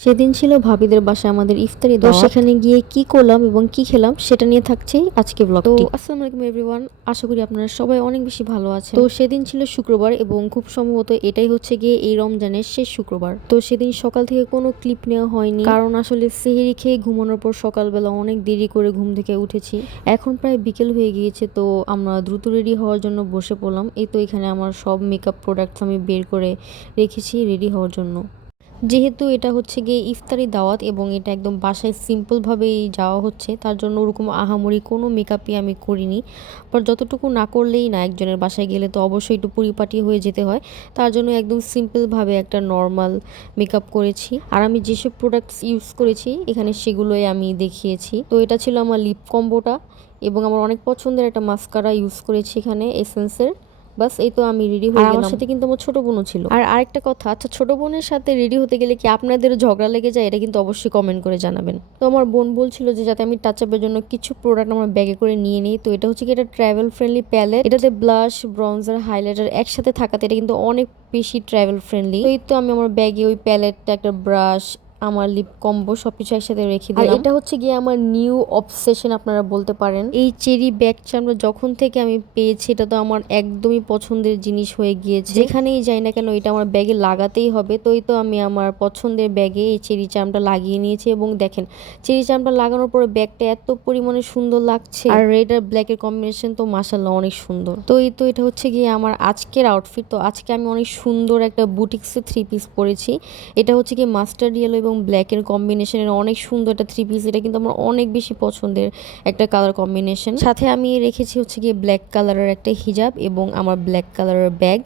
সেদিন ছিল ভাবিদের বাসায় আমাদের ইফতারি দাওয়াত। সেখানে গিয়ে কি করলাম এবং কি খেলাম সেটা নিয়ে থাকছে আজকে ব্লগটি। তো আসসালামু আলাইকুম এভরিওয়ান, আশা করি আপনারা সবাই অনেক বেশি ভালো আছেন। তো সেদিন ছিল শুক্রবার এবং খুব সম্ভবত এটাই হচ্ছে গিয়ে এই রমজানের শেষ শুক্রবার। তো সেদিন সকাল থেকে কোনো ক্লিপ নেওয়া হয়নি, কারণ আসলে সেহরি খেয়ে ঘুমানোর পর সকালবেলা অনেক দেরি করে ঘুম থেকে উঠেছি। এখন প্রায় বিকেল হয়ে গিয়েছে, তো আমরা দ্রুত রেডি হওয়ার জন্য বসে পড়লাম। এই তো এখানে আমার সব মেকআপ প্রোডাক্টস আমি বের করে রেখেছি রেডি হওয়ার জন্য। যেহেতু এটা হচ্ছে গিয়ে ইফতারি দাওয়াত এবং এটা একদম বাসায় সিম্পলভাবেই যাওয়া হচ্ছে, তার জন্য ওরকম আহামরি কোনো মেকআপই আমি করিনি। বাট যতটুকু না করলেই না, একজনের বাসায় গেলে তো অবশ্যই একটু পরিপাটি হয়ে যেতে হয়। তার জন্য একদম সিম্পলভাবে একটা নর্মাল মেকআপ করেছি। আর আমি যেসব প্রোডাক্টস ইউজ করেছি এখানে সেগুলোই আমি দেখিয়েছি। তো এটা ছিল আমার লিপ কম্বোটা এবং আমার অনেক পছন্দের একটা মাস্কারা ইউজ করেছি এখানে এসেন্সের। বাস এই তো আমি রেডি হয়ে গেলাম। আমার সাথে কিন্তু আমার ছোট বোনও ছিল। আর আরেকটা কথা, আচ্ছা ছোট বোনের সাথে রেডি হতে গেলে কি আপনাদের ঝগড়া লেগে যায়? এটা কিন্তু অবশ্যই কমেন্ট করে জানাবেন। তো আমার বোন বলছিল যে যাতে আমি টাচ আপের জন্য কিছু প্রোডাক্ট আমার ব্যাগে করে নিয়ে নিই। তো এটা হচ্ছে কি, এটা ট্রাভেল ফ্রেন্ডলি প্যালেট। এটাতে ব্লাশ, ব্রঞ্জার, হাইলাইটার একসাথে থাকাতে এটা কিন্তু অনেক বেশি ট্রাভেল ফ্রেন্ডলি। তো এই তো আমি আমার ব্যাগে ওই প্যালেটটা, একটা ব্রাশ, আমার লিপ কম্বো সবকিছু একসাথে রেখে দিলাম। আর এটা হচ্ছে গিয়ে আমার নিউ অবসেশন আপনারা বলতে পারেন। এই চেরি ব্যাগ চামড়া যখন থেকে আমি পেয়েছি, এটা তো আমার একদমই পছন্দের জিনিস হয়ে গিয়েছে। যেখানেই যাই না কেন এটা আমার ব্যাগে লাগাতেই হবে। তো এই তো আমি আমার পছন্দের ব্যাগে এই চেরি চামটা লাগিয়ে নিয়েছি এবং দেখেন চেরি চামটা লাগানোর পরে ব্যাগটা এত পরিমাণে সুন্দর লাগছে। আর রেড আর ব্ল্যাকের কম্বিনেশন তো মাশাআল্লাহ অনেক সুন্দর। তো এই তো এটা হচ্ছে গিয়ে আমার আজকের আউটফিট। তো আজকে আমি অনেক সুন্দর একটা বুটিক্সে 3 পিস পরেছি। এটা হচ্ছে কি মাস্টার্ড ইয়েলো এবং ব্ল্যাকের কম্বিনেশনের অনেক সুন্দর একটা 3 পিস। এটা কিন্তু আমার অনেক বেশি পছন্দের একটা কালার কম্বিনেশন। সাথে আমি রেখেছি হচ্ছে গিয়ে ব্ল্যাক কালারের একটা হিজাব এবং আমার ব্ল্যাক কালারের ব্যাগ।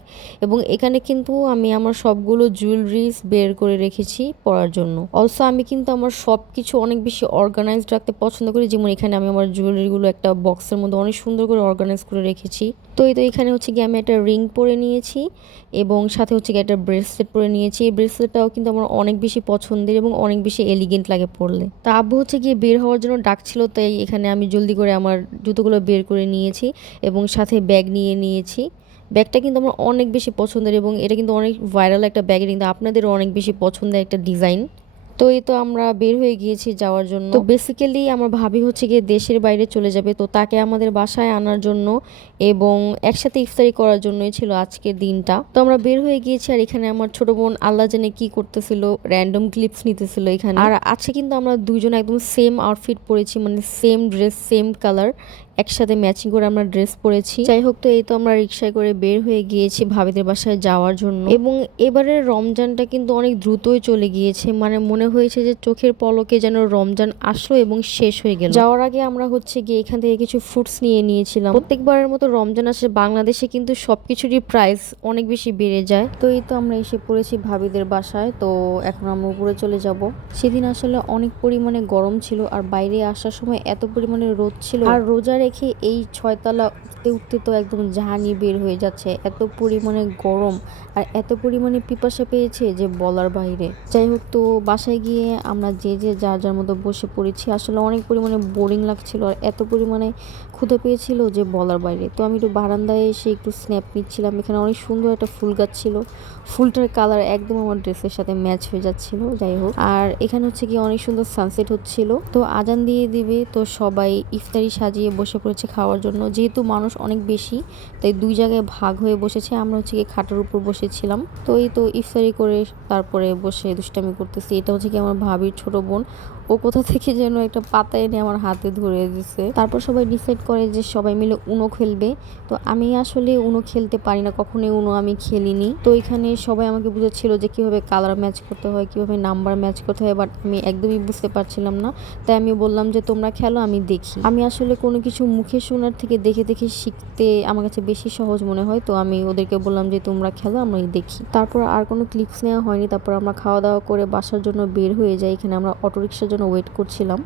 এবং এখানে কিন্তু আমি আমার সবগুলো জুয়েলারিস বের করে রেখেছি পরার জন্য। অলসো আমি কিন্তু আমার সব কিছু অনেক বেশি অর্গানাইজড রাখতে পছন্দ করি। যেমন এখানে আমি আমার জুয়েলারিগুলো একটা বক্সের মধ্যে অনেক সুন্দর করে অর্গানাইজ করে রেখেছি। তো এই তো এখানে হচ্ছে গিয়ে আমি একটা রিং পরে নিয়েছি এবং সাথে হচ্ছে গিয়ে একটা ব্রেসলেট পরে নিয়েছি। এই ব্রেসলেটটাও কিন্তু আমার অনেক বেশি পছন্দের এবং অনেক বেশি এলিগেন্ট লাগে পরলে। তা আব্বু হচ্ছে গিয়ে বের হওয়ার জন্য ডাকছিল, তাই এখানে আমি জলদি করে আমার জুতোগুলো বের করে নিয়েছি এবং সাথে ব্যাগ নিয়ে নিয়েছি। ব্যাগটা কিন্তু আমার অনেক বেশি পছন্দের এবং এটা কিন্তু অনেক ভাইরাল একটা ব্যাগ, কিন্তু আপনাদেরও অনেক বেশি পছন্দের একটা ডিজাইন। তো এই তো আমরা বের হয়ে গিয়েছি যাওয়ার জন্য। তো বেসিক্যালি আমার ভাবি হচ্ছে গিয়ে দেশের বাইরে চলে যাবে, তো তাকে আমাদের বাসায় আনার জন্য এবং একসাথে ইফতারি করার জন্যই ছিল আজকের দিনটা। তো আমরা বের হয়ে গিয়েছি আর এখানে আমার ছোট বোন আল্লাহ জানে কি করতেছিল, র্যান্ডম ক্লিপস নিতেছিল এখানে। আর আছে কিন্তু আমরা দুইজন একদম সেম আউটফিট পরেছি, মানে সেম ড্রেস, সেম কালার, একসাথে ম্যাচিং করে আমরা ড্রেস পরেছি। যাই হোক, তো এই তো আমরা রিক্সায় করে বের হয়ে গিয়েছি ভাবিদের বাসায় যাওয়ার জন্য। এবং এবারের রমজানটা কিন্তু অনেক দ্রুতই চলে গিয়েছে, মানে মনে হয়েছে যে চোখের পলকে যেন রমজান আসলো এবং শেষ হয়ে গেল। যাওয়ার আগে আমরা হচ্ছে গিয়ে এখান থেকে কিছু ফ্রুটস নিয়ে নিয়েছিলাম। প্রত্যেকবারের মতো রমজান আসে বাংলাদেশে কিন্তু সবকিছুরই প্রাইস অনেক বেশি বেড়ে যায়। তো এই তো আমরা এসে পড়েছি ভাবিদের বাসায়। তো এখন আমরা উপরে চলে যাব। সেদিন আসলে অনেক পরিমাণে গরম ছিল আর বাইরে আসার সময় এত পরিমাণে রোদ ছিল। আর রোজা রেখে এই 6 তলা উঠতে উঠতে তো একদম জাহানি বের হয়ে যাচ্ছে, এত পরিমাণে গরম আর এত পরিমাণে পিপাসা পেয়েছে যে বলার বাইরে। যাই হোক, তো বাসায় গিয়ে আমরা যে যে যার যার মতো বসে পড়েছি। আসলে অনেক পরিমাণে বোরিং লাগছিল আর এত পরিমাণে ক্ষুধা পেয়েছিল যে বলার বাইরে। তো আমি একটু বারান্দায় এসে একটু স্ন্যাপ নিচ্ছিলাম। এখানে অনেক সুন্দর একটা ফুল গাছ ছিল, ফুলটার কালার একদম আমার ড্রেসের সাথে ম্যাচ হয়ে যাচ্ছিল। যাই হোক, আর এখানে হচ্ছে কি অনেক সুন্দর সানসেট হচ্ছিল। তো আজান দিয়ে দিবে, তো সবাই ইফতারি সাজিয়ে বসে পড়েছে খাওয়ার জন্য। যেহেতু মানুষ অনেক বেশি, তাই 2 জায়গায় ভাগ হয়ে বসেছে। আমরা হচ্ছে কি খাটের উপর বসেছিলাম। তো এই তো ইফতারি করে তারপরে বসে দুষ্টামি করতেছি। এটা হচ্ছে কি আমার ভাবির ছোট বোন, ও কোথা থেকে যেন একটা পাতা এনে আমার হাতে ধরে দিছে। তারপর সবাই ডিসাইড করে যে সবাই মিলে উনো খেলবে। তো আমি আসলে উনো খেলতে পারি না, কখনোই উনো আমি খেলিনি। তো এখানে সবাই আমাকে বুঝাচ্ছিল যে কিভাবে কালার ম্যাচ করতে হয়, কিভাবে নাম্বার ম্যাচ করতে হয়, বাট আমি একদমই বুঝতে পারছিলাম না। তাই আমি বললাম যে তোমরা খেলো, আমি দেখি। আমি আসলে কোনো কিছু মুখে শোনার থেকে দেখে দেখে শিখতে আমার কাছে বেশি সহজ মনে হয়। তো আমি ওদেরকে বললাম যে তোমরা খেলো, আমরা দেখি। তারপর আর কোনো ক্লিপস নেওয়া হয়নি। তারপর আমরা খাওয়া দাওয়া করে বাসার জন্য বের হয়ে যাই। এখানে আমরা অটোরিকশার জন্য ওয়েট করছিলাম।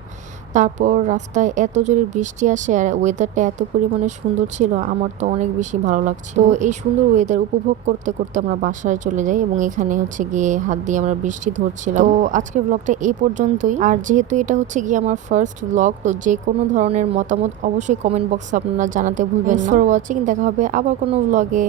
তারপর রাস্তায় এত জোরে বৃষ্টি আসে আর ওয়েদারটা এত পরিমাণে সুন্দর ছিল, আমার তো অনেক বেশি ভালো লাগছিল। তো এই সুন্দর ওয়েদার উপভোগ করতে করতে আমরা বাসায় চলে যাই এবং এখানে হচ্ছে গিয়ে হাত দিয়ে আমরা বৃষ্টি ধরছিলাম। তো আজকের ব্লগটা এই পর্যন্তই। আর যেহেতু এটা হচ্ছে গিয়ে আমার ফার্স্ট ব্লগ, তো যে কোনো ধরনের মতামত অবশ্যই কমেন্ট বক্সে আপনারা জানাতে ভুলবেন না। ফর ওয়াচিং, দেখা হবে আবার কোনো ব্লগে।